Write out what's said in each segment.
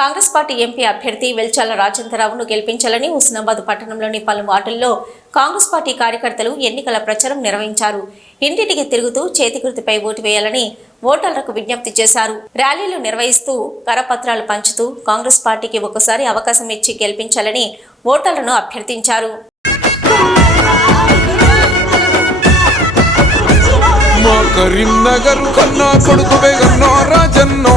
Congress party MP అభ్యర్థి వెల్చాల రాజేంద్రరావును గెలిపించాలని హుస్నాబాద్ పట్టణంలోని పలు వార్డుల్లో కాంగ్రెస్ పార్టీ కార్యకర్తలు ఎన్నికల ప్రచారం నిర్వహించారు. ఇంటింటికి తిరుగుతూ చేతి గుర్తుపై ఓటు వేయాలని ఓటర్లకు విజ్ఞప్తి చేశారు. ర్యాలీలు నిర్వహిస్తూ కరపత్రాలు పంచుతూ కాంగ్రెస్ పార్టీకి ఒకసారి అవకాశం ఇచ్చి గెలిపించాలని ఓటర్లను అభ్యర్థించారు. మా కరీంనగర్ కన్నా కొడుకు వేగన్నో రాజన్నో,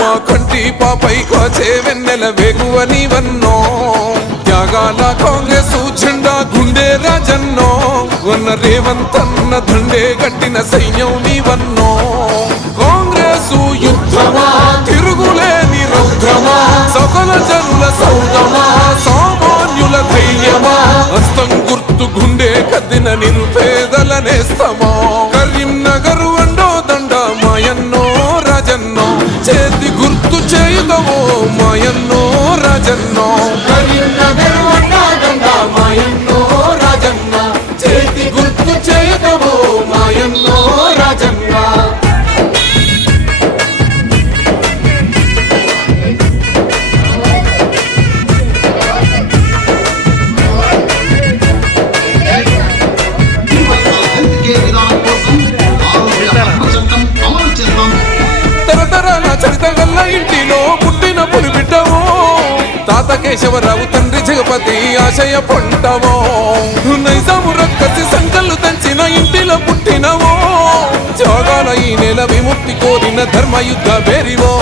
మా కంటి పాపై కాచే వెన్నెల వేగువని వన్నో, త్యాగాల కాంగ్రెస్ జెండా గుండె రాజన్నో, వన్న రేవంతన్న దండే గట్టిన సైన్యం నీవన్నో. కాంగ్రెస్ యుద్ధమా తిరుగులేని రౌద్రమా, సకల జనుల సౌదమా సామాన్యుల ధైర్యమా, హస్తం గుర్తు గుండె కద్దిన నిరుపేదల నేస్తమా. కరీంనగర్ వండో దండ మాయన్నో రాజన్నో, చేతి గుర్తు చేయదవో మాయన్నో రాజన్నో. కరీంనగర్ వండో దండ మాయన్నో రాజన్నో, చేతి గుర్తు చేయదవో మాయన్నో రాజన్నో. తరతరాల చరితగల్ల ఇంటిలో పుట్టిన పులిబిడ్డవో, తాత కేశవరావు తండ్రి జగపతి ఆశయ పంటవో, నైజాము రక్కసి సంకల్లు తంచిన ఇంటిలో పుట్టినవో, త్యాగాల ఈ నెల విముక్తి కోరిన ధర్మయుద్ధ బేరివో.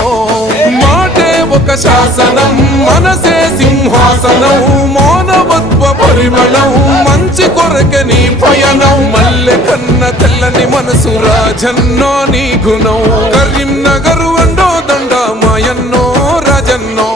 మాటే ఒక శాసనం మనసే సింహాసనం, మానవత్వ పరిమళం మంచి కొరకే నీ పయనం, మల్లె కన్న తెల్లని మనసు రాజన్నో నీ గుణం. కరీంనగర్ వండో దండ మాయన్నో రాజన్నో,